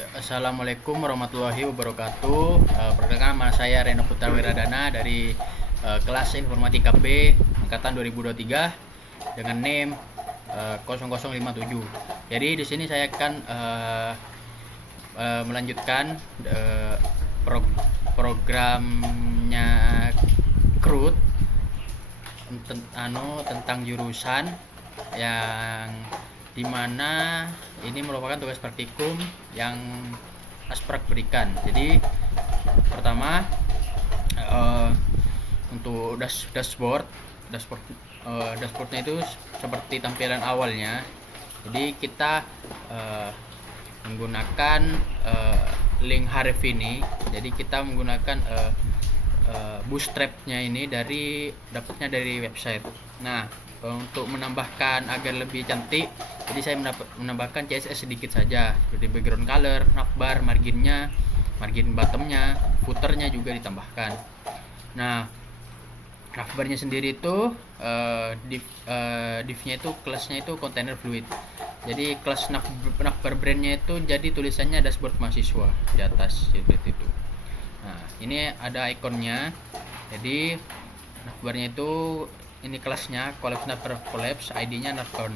Assalamualaikum warahmatullahi wabarakatuh. Perkenalkan, nama saya Reno Putra Wiradana dari kelas Informatika B angkatan 2023 dengan NIM 0057. Jadi di sini saya akan melanjutkan programnya CRUD tentang jurusan yang dimana ini merupakan tugas praktikum yang Asprak berikan. Jadi pertama, untuk dashboardnya itu seperti tampilan awalnya. Jadi kita menggunakan link Harif ini. Jadi kita menggunakan bootstrapnya ini dapatnya dari website. Nah, untuk menambahkan agar lebih cantik, jadi saya menambahkan CSS sedikit saja, seperti background color, navbar, margin bottomnya, footernya juga ditambahkan. Nah, navbarnya sendiri itu divnya itu kelasnya itu container fluid. Jadi kelas navbar brandnya itu jadi tulisannya dashboard mahasiswa di atas seperti itu. Nah, ini ada ikonnya. Jadi navbarnya itu ini kelasnya collapse navbar collapse, ID-nya navbar.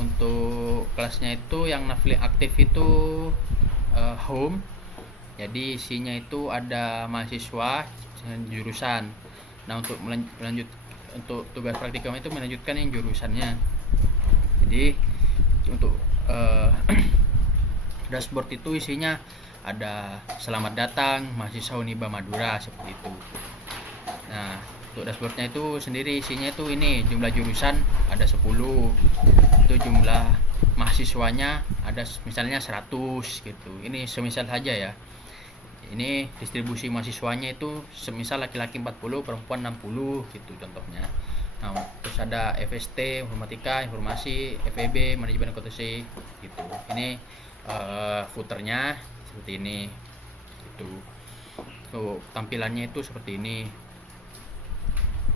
Untuk kelasnya itu yang navlink aktif itu home. Jadi isinya itu ada mahasiswa dan jurusan. Nah, untuk untuk tugas praktikum itu melanjutkan yang jurusannya. Jadi untuk dashboard itu isinya ada selamat datang mahasiswa Uniba Madura seperti itu. Nah, untuk dashboardnya itu sendiri isinya itu ini jumlah jurusan ada 10, itu jumlah mahasiswanya ada misalnya 100 gitu. Ini semisal saja ya. Ini distribusi mahasiswanya itu semisal laki-laki 40, perempuan 60 gitu contohnya. Nah, terus ada FST, Informatika, Informasi, FEB, Manajemen Akuntansi gitu. Ini footernya seperti ini. Itu. Tuh, tampilannya itu seperti ini.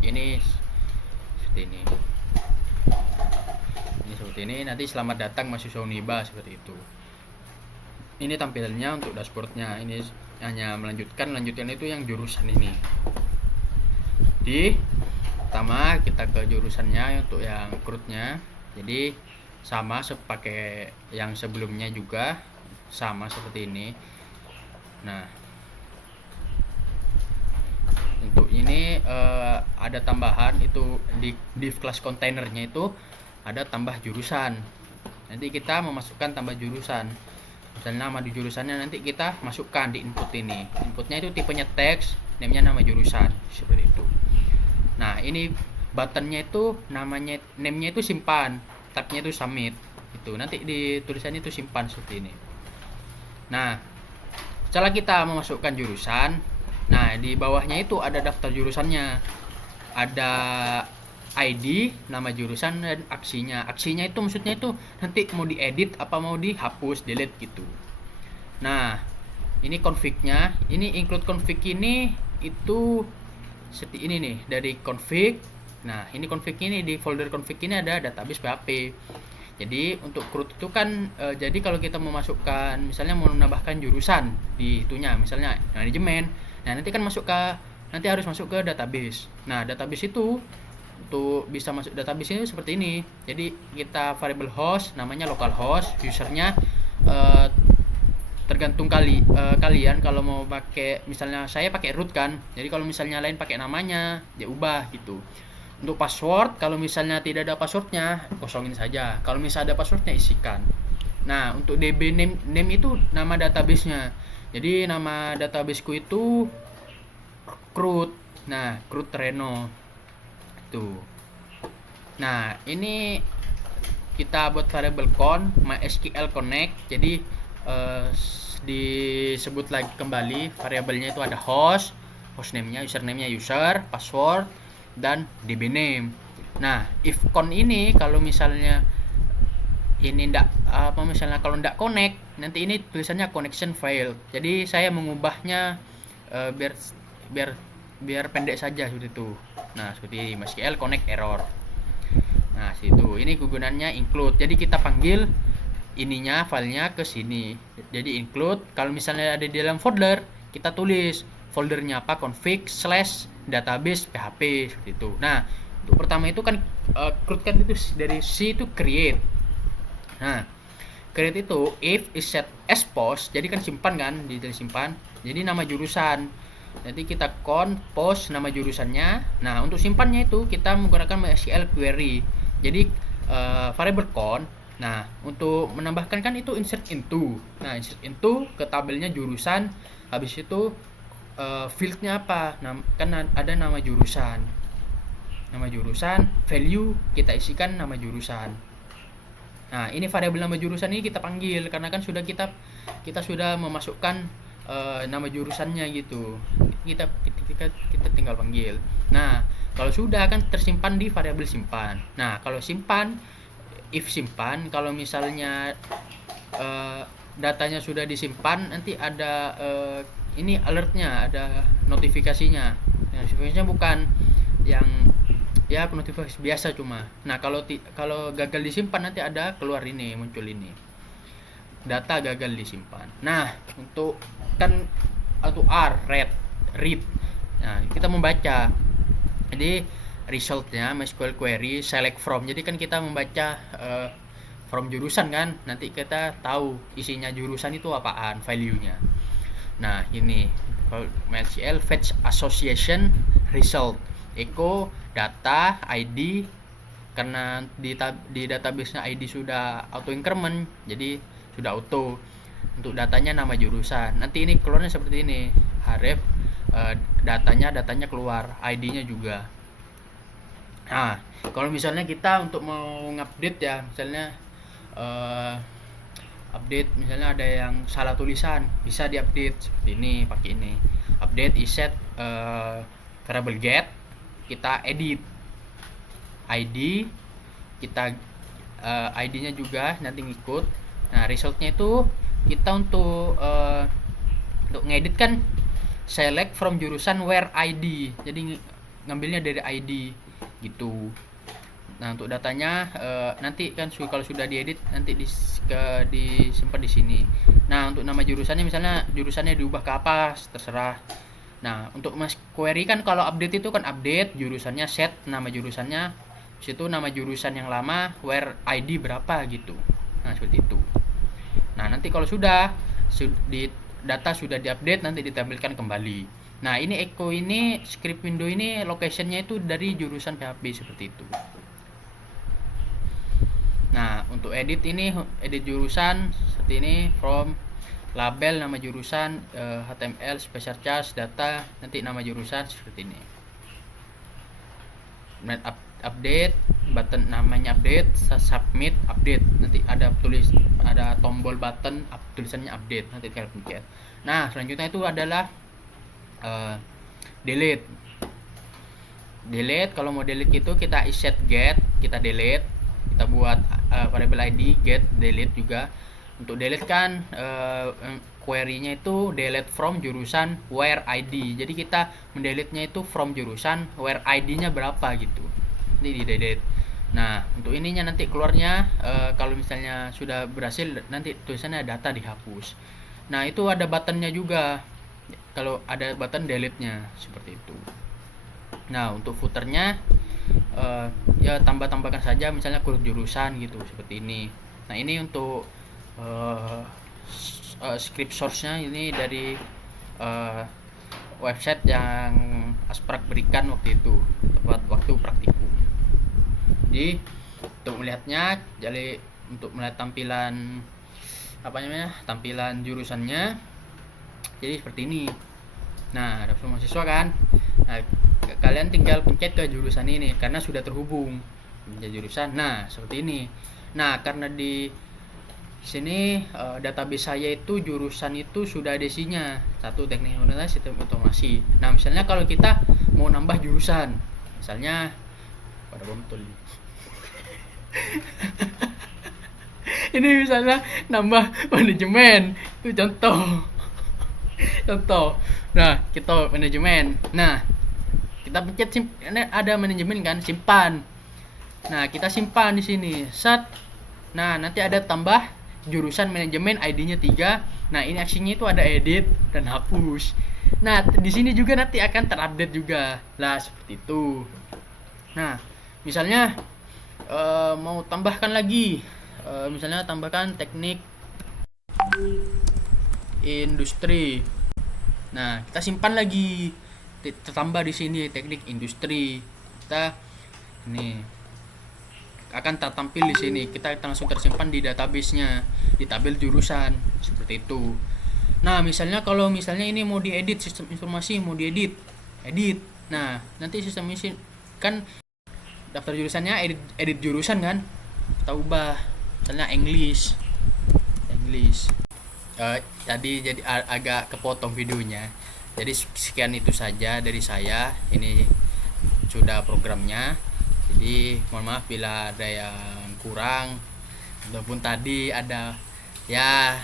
Ini seperti ini. Ini seperti ini. Nanti selamat datang mahasiswa Uniba seperti itu. Ini tampilannya untuk dashboardnya. Ini hanya melanjutkan itu yang jurusan ini. Di pertama kita ke jurusannya untuk yang CRUD-nya. Jadi sama seperti yang sebelumnya juga, sama seperti ini. Nah, untuk ini ada tambahan itu di div class kontainernya itu ada tambah jurusan. Nanti kita memasukkan tambah jurusan. Misalnya nama di jurusannya nanti kita masukkan di input ini. Inputnya itu tipenya teks, name-nya nama jurusan seperti itu. Nah, ini buttonnya itu name-nya itu simpan, tab-nya itu submit. Itu nanti di tulisannya itu simpan seperti ini. Nah, setelah kita memasukkan jurusan, nah di bawahnya itu ada daftar jurusannya. Ada ID, nama jurusan, dan aksinya. Aksinya itu maksudnya itu nanti mau diedit apa mau dihapus, delete gitu. Nah, ini config-nya, ini include config ini itu seperti ini nih, dari config. Nah, ini config ini di folder config ini ada database PHP. Jadi untuk CRUD itu kan jadi kalau kita memasukkan misalnya mau menambahkan jurusan di itunya, misalnya manajemen. Nah, nanti harus masuk ke database. Nah, database itu untuk bisa masuk database ini seperti ini. Jadi kita variable host namanya localhost, usernya tergantung kalian kalau mau pakai, misalnya saya pakai root kan. Jadi kalau misalnya lain pakai namanya, dia ubah gitu. Untuk password, kalau misalnya tidak ada passwordnya, kosongin saja. Kalau misalnya ada passwordnya, isikan. Nah, untuk DB name itu nama databasenya. Jadi nama databaseku itu CRUD. Nah, CRUD Reno. Tuh. Nah, ini kita buat variable MySQL connect. Jadi disebut lagi kembali variabelnya itu ada host name-nya, username-nya user, password, dan db name. Nah, if con ini kalau misalnya ini misalnya kalau ndak connect, nanti ini tulisannya connection failed. Jadi saya mengubahnya biar pendek saja seperti itu. Nah, seperti MySQL connect error. Nah, situ ini kegunaannya include. Jadi kita panggil ininya filenya ke sini. Jadi include, kalau misalnya ada di dalam folder, kita tulis foldernya apa, config slash database php seperti itu. Nah, untuk pertama itu kan CRUD kan itu dari C itu create. Nah, create itu if is set as post, jadi kan simpan kan, di simpan. Jadi nama jurusan. Nanti kita post nama jurusannya. Nah, untuk simpannya itu kita menggunakan MySQL query. Jadi variable count. Nah, untuk menambahkan kan itu insert into. Nah, insert into ke tabelnya jurusan. Habis itu fieldnya apa? Kan ada nama jurusan. Nama jurusan, value kita isikan nama jurusan. Nah, ini variabel nama jurusan ini kita panggil karena kan kita sudah memasukkan nama jurusannya gitu. Kita tinggal panggil. Nah, kalau sudah kan tersimpan di variabel simpan. Nah, kalau simpan, if simpan, kalau misalnya datanya sudah disimpan, nanti ada ini alertnya, ada notifikasinya. Nah, notifikasinya bukan yang ya notifikasi biasa cuma. Nah, kalau gagal disimpan nanti ada keluar ini, muncul ini. Data gagal disimpan. Nah, untuk kan atau read. Nah, kita membaca. Jadi resultnya MySQL query select from. Jadi kan kita membaca from jurusan kan. Nanti kita tahu isinya jurusan itu apaan, value-nya. Nah, ini MySQL fetch association result. Echo data ID, karena di database-nya ID sudah auto increment, jadi sudah auto. Untuk datanya nama jurusan. Nanti ini keluarnya seperti ini. Href datanya keluar, ID-nya juga. Nah, kalau misalnya kita untuk mau ngupdate ya, misalnya update, misalnya ada yang salah tulisan, bisa diupdate seperti ini, pakai ini. Update is set variable get, kita edit ID, kita ID-nya juga nanti ngikut. Nah, resultnya itu kita untuk ngedit kan select from jurusan where ID, jadi ngambilnya dari ID gitu. Nah, untuk datanya nanti kan kalau sudah diedit nanti disimpan di sini. Nah, untuk nama jurusannya misalnya jurusannya diubah ke apa, terserah. Nah, untuk mas query kan kalau update itu kan update jurusannya, set nama jurusannya, situ nama jurusan yang lama, where ID berapa gitu. Nah, seperti itu. Nah, nanti kalau sudah di data sudah diupdate, nanti ditampilkan kembali. Nah, ini echo ini script window ini locationnya itu dari jurusan PHP seperti itu. Nah, untuk edit ini edit jurusan seperti ini, from label nama jurusan, HTML special charge data, nanti nama jurusan seperti ini. Update button namanya update, submit update, nanti ada tombol button tulisannya update, nanti tinggal pencet. Nah, selanjutnya itu adalah delete. Kalau mau delete itu kita set get, kita delete, kita buat variable id get delete juga. Untuk delete kan query-nya itu delete from jurusan where id, jadi kita mendelete-nya itu from jurusan where id-nya berapa gitu, ini di delete. Nah, untuk ininya nanti keluarnya kalau misalnya sudah berhasil nanti tulisannya data dihapus. Nah, itu ada buttonnya juga, kalau ada button delete-nya seperti itu. Nah, untuk footernya ya tambahkan saja misalnya kurung jurusan gitu seperti ini. Nah, ini untuk script source-nya ini dari website yang Asprak berikan waktu itu, waktu praktikum. Jadi untuk melihatnya, jadi untuk melihat tampilan tampilan jurusannya, jadi seperti ini. Nah, ada semua siswa kan. Nah, kalian tinggal pencet ke jurusan ini karena sudah terhubung menjadi jurusan. Nah, seperti ini. Nah, karena di sini database saya itu jurusan itu sudah ada isinya, satu teknik informasi, sistem otomasi. Nah, misalnya kalau kita mau nambah jurusan, misalnya pada betul ini misalnya nambah manajemen, itu contoh. Nah, kita manajemen. Nah, kita pencet ada manajemen kan, simpan. Nah, kita simpan di sini. Set. Nah, nanti ada tambah jurusan manajemen, ID-nya 3. Nah, ini aksinya itu ada edit dan hapus. Nah, di sini juga nanti akan terupdate juga. Lah, seperti itu. Nah, misalnya mau tambahkan lagi, misalnya tambahkan teknik industri. Nah, kita simpan lagi. Tertambah di sini teknik industri. Kita ini akan tertampil di sini. Kita langsung tersimpan di database-nya, di tabel jurusan seperti itu. Nah, misalnya kalau misalnya ini mau diedit, sistem informasi mau diedit, edit. Nah, nanti sistem ini kan daftar jurusannya edit jurusan kan, kita ubah misalnya English. Tadi jadi agak kepotong videonya. Jadi sekian itu saja dari saya. Ini sudah programnya. Jadi mohon maaf bila ada yang kurang ataupun tadi ada, ya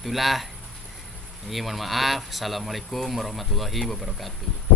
itulah. Ini mohon maaf. Assalamualaikum warahmatullahi wabarakatuh.